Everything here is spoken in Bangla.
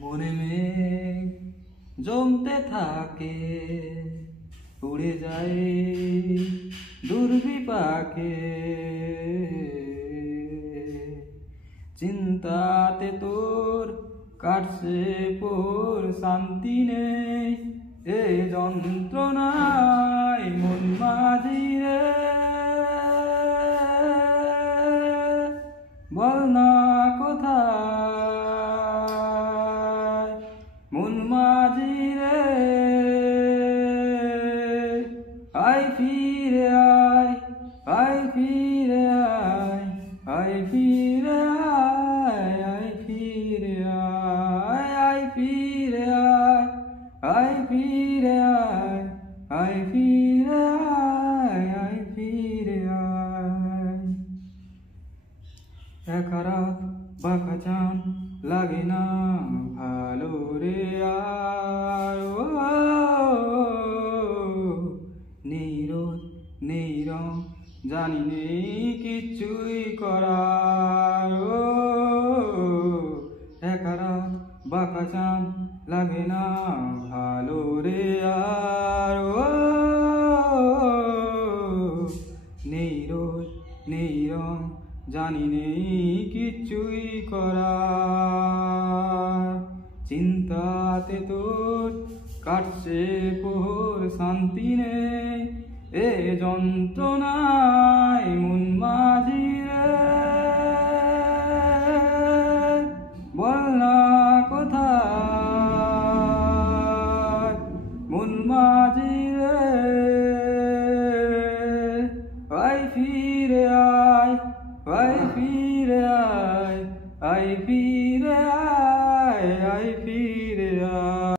মনে মেঘ জমতে থাকে, উড়ে যায় দুর্বিপাকে। চিন্তাতে তোর কাটছে পোর, শান্তি নেই এ যন্ত্রণায় মন মাঝি রে। বল না কোথায় মন মাঝি রে, আয় ফিরে আয়, আয় ফিরে আয়, আয় ফিরে আয়, আয় ফিরে আয়, আয় ফিরে আয়, আয় ফিরে আয়, আয় ফিরে আয়, আয় ফিরে আয়। একা রাত বাঁকা চান লাগে না ভালো রে আর, নেই রোদ নেই রং জানি নেই কিছুই করার। একা রাত বাঁকা চান লাগে না ভালো রে আর, নেই রোদ নেই রং জানি নেই কিছুই করার। চিন্তাতে তোর কাটছে পোর, শান্তি নেই এ যন্ত্রণায় মন মাঝি রে। বল না কোথায় মন মাঝি রে, আয় ফিরে আয়, আয় ফিরে আয়, আয় ফিরে আয়, আয় ফিরে আয়।